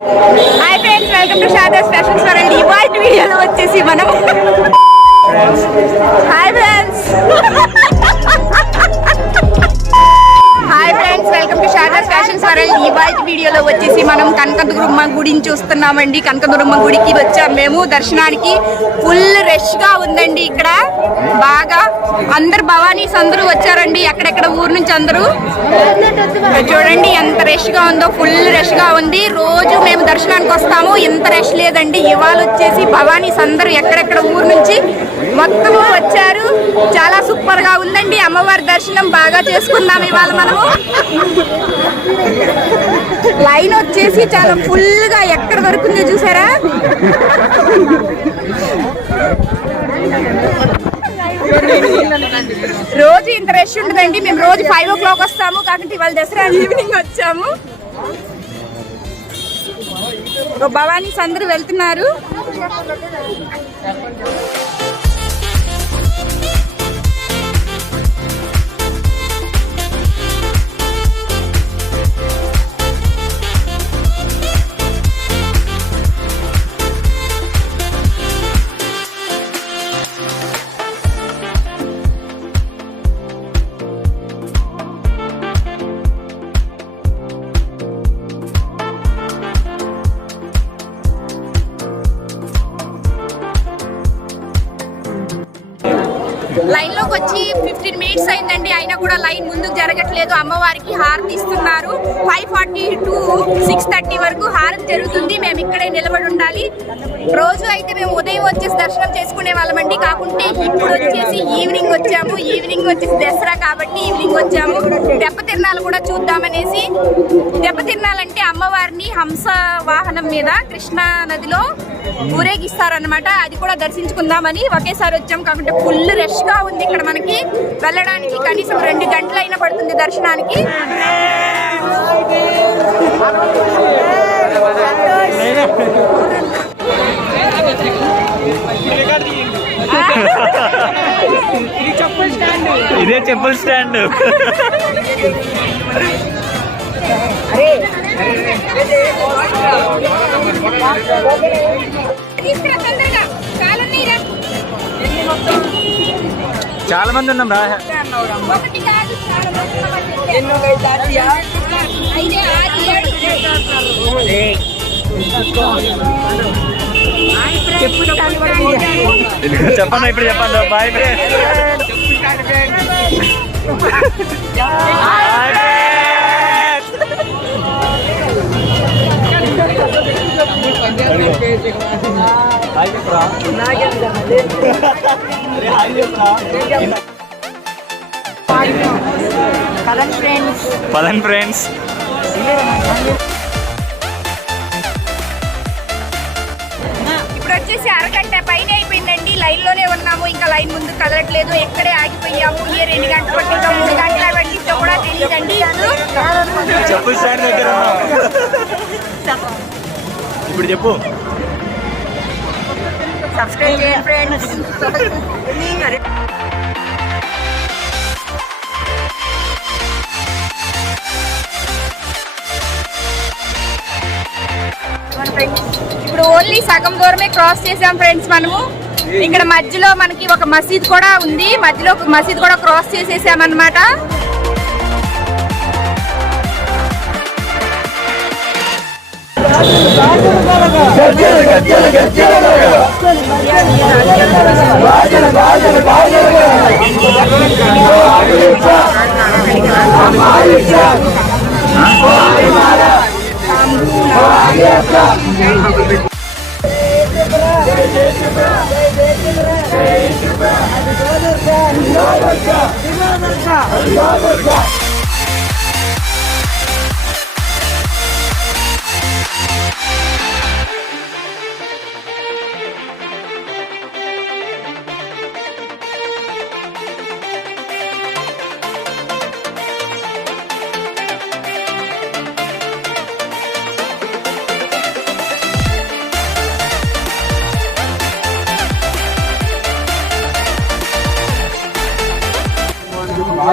Hi friends, welcome to Shada's fashion world. ఇవాల్టి వీడియోలో వచ్చేసి మనం hi friends hi friends welcome to Shada's fashion world. ఇవాల్టి వీడియోలో వచ్చేసి మనం కనకదుర్గమ్మ గుడిని చూస్తున్నామండి. కనకదుర్గమ్మ గుడికి వచ్చాం మేము దర్శనానికి. ఫుల్ రష్ గా ఉందండి ఇక్కడ. బాగా అందరు భవానీస్ అందరూ వచ్చారండి, ఎక్కడెక్కడ ఊరు నుంచి అందరూ. చూడండి ఎంత రష్ గా ఉందో, ఫుల్ రష్ గా ఉంది. రోజు మేము దర్శనానికి వస్తాము, ఇంత రష్ లేదండి. ఇవాళ వచ్చేసి భవానీస్ అందరూ ఎక్కడెక్కడ ఊరు నుంచి మొత్తం వచ్చారు. చాలా సూపర్ గా ఉందండి. అమ్మవారి దర్శనం బాగా చేసుకుందాం ఇవాళ మనము. లైన్ వచ్చేసి చాలా ఫుల్ గా ఎక్కడ వరకు ఉందో చూసారా. రోజు ఇంత రష్ ఉంటుందండి. మేము రోజు 5 o'clock వస్తాము, కాబట్టి ఇవాళ దసరా ఈవినింగ్ వచ్చాము. భవానీస్ అందరూ వెళ్తున్నారు. లైన్ లోకి వచ్చి 15 minutes అయిందండి, అయినా కూడా లైన్ ముందుకు జరగట్లేదు. అమ్మవారికి హారతి ఇస్తున్నారు. 5:40 to 6:30 వరకు హారతి జరుగుతుంది. మేము ఇక్కడే నిలబడి ఉండాలి. రోజు అయితే మేము ఉదయం వచ్చేసి దర్శనం చేసుకునే వాళ్ళమండి, కాకుంటే ఇప్పుడు వచ్చేసి ఈవినింగ్ వచ్చాము. ఈవినింగ్ వచ్చేసి దసరా కాబట్టి ఈవినింగ్ వచ్చాము. దెబ్బతిన్నాలు కూడా చూద్దామనేసి. దెబ్బతిన్నాలంటే అమ్మవారిని హంస వాహనం మీద కృష్ణా నదిలో ఊరేగిస్తారనమాట. అది కూడా దర్శించుకుందామని ఒకేసారి వచ్చాం, కాబట్టి ఫుల్ రష్ గా ఉంది ఇక్కడ. మనకి వెళ్ళడానికి కనీసం 2 గంటలు అయినా పడుతుంది దర్శనానికి. ఇదే చెప్పుల స్టాండ్. చాలా మంది ఉన్నాం రా. చెప్పండి ఇప్పుడు చెప్పండి. Boy friend. పదండి ఫ్రెండ్స్. ఇప్పుడు వచ్చేసి అరగంట పైన అయిపోయిందండి. లైన్ లోనే ఉన్నాము, ఇంకా లైన్ ముందు కదలట్లేదు. ఎక్కడే ఆగిపోయాము. 2 గంటలు పట్టిందో 3 గంటలు పట్టిందో కూడా తెలియదండి. చెప్పుల స్టాండ్ దగ్గర ఇప్పుడు చెప్పు. సబ్స్క్రైబ్ చేయండి ఫ్రెండ్స్. ఇప్పుడు ఓన్లీ సగం దూరమే క్రాస్ చేసాం ఫ్రెండ్స్ మనము. ఇక్కడ మధ్యలో మనకి ఒక మసీద్ కూడా ఉంది. మధ్యలో ఒక మసీద్ కూడా క్రాస్ చేసేసామన్నమాట.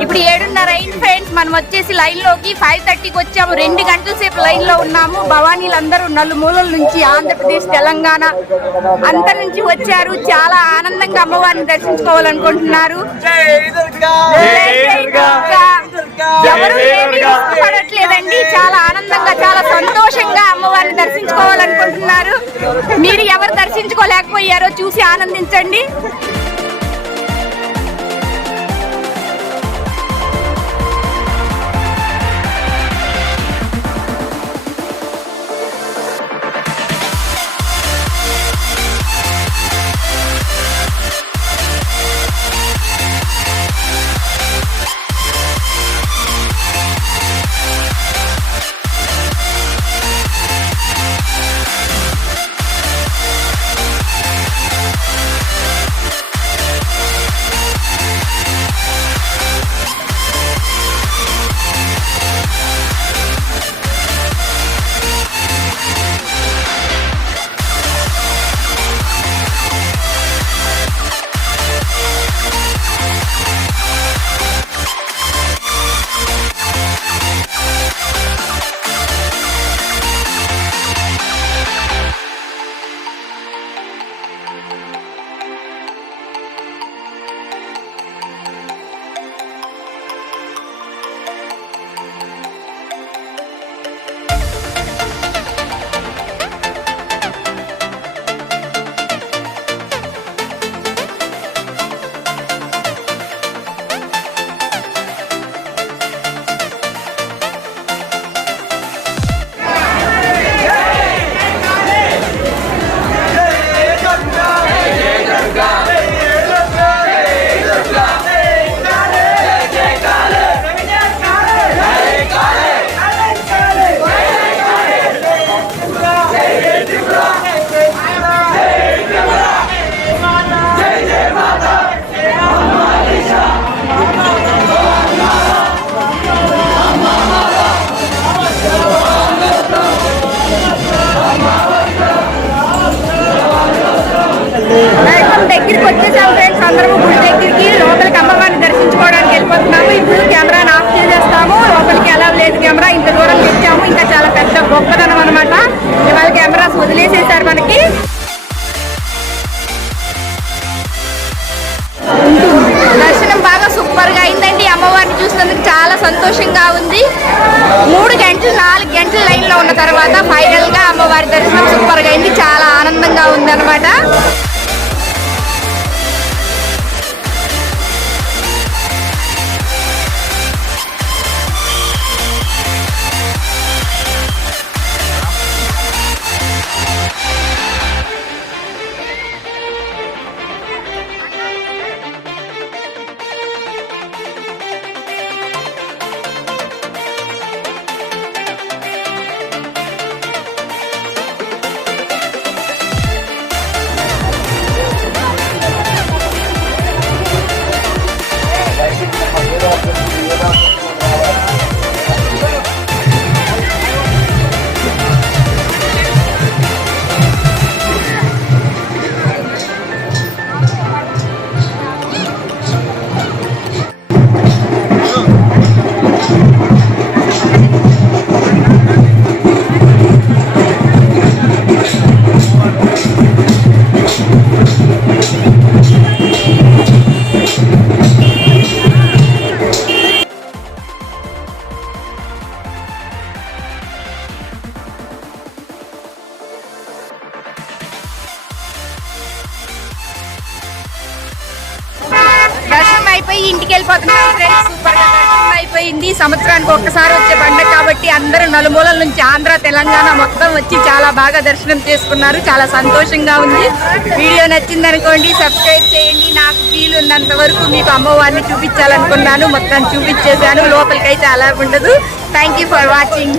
ఇప్పుడు 7:30 అయింది ఫ్రెండ్స్. మనం వచ్చేసి లైన్ లోకి 5:30కి వచ్చాము. 2 గంటల సేపు లైన్ లో ఉన్నాము. భవానీలందరూ నలుమూలల నుంచి ఆంధ్రప్రదేశ్, తెలంగాణ అంత నుంచి వచ్చారు. చాలా ఆనందంగా అమ్మవారిని దర్శించుకోవాలనుకుంటున్నారు. ఎవరు ఏమీ ఇష్టపడట్లేదండి. చాలా ఆనందంగా, చాలా సంతోషంగా అమ్మవారిని దర్శించుకోవాలనుకుంటున్నారు. మీరు ఎవరు దర్శించుకోలేకపోయారో చూసి ఆనందించండి. దగ్గరికి వచ్చేసాం ఫ్రెండ్స్. అందరము గుడి దగ్గరికి లోపలికి అమ్మవారిని దర్శించుకోవడానికి వెళ్ళిపోతున్నాము. ఇప్పుడు కెమెరాని ఆఫ్ చేసేస్తాము. లోపలికి ఎలా లేదు కెమెరా, ఇంత దూరం తెచ్చాము. ఇంకా చాలా పెద్ద గొప్పదనం అనమాట. ఇవాళ కెమెరాస్ వదిలేసేసారు మనకి. దర్శనం బాగా సూపర్ గా అయిందండి. అమ్మవారిని చూసినందుకు చాలా సంతోషంగా ఉంది. 3 గంటలు 4 గంటల లైన్ లో ఉన్న తర్వాత ఫైనల్ గా అమ్మవారి దర్శనం సూపర్ గా అయింది. చాలా ఆనందంగా ఉంది అనమాట. ఇంటికి వెళ్ళిపోతున్నాం ఫ్రెండ్స్. సూపర్ గా దర్శనం అయిపోయింది. సంవత్సరానికి ఒక్కసారి వచ్చే పండుగ కాబట్టి అందరూ నలుమూలల నుంచి ఆంధ్ర, తెలంగాణ మొత్తం వచ్చి చాలా బాగా దర్శనం చేసుకున్నారు. చాలా సంతోషంగా ఉంది. వీడియో నచ్చింది అనుకోండి, సబ్స్క్రైబ్ చేయండి. నాకు వీలున్నంత వరకు మీకు అమ్మవారిని చూపించాలనుకున్నాను. మొత్తం చూపించేశాను. లోపలికైతే అలా ఉండదు. Thank you for watching.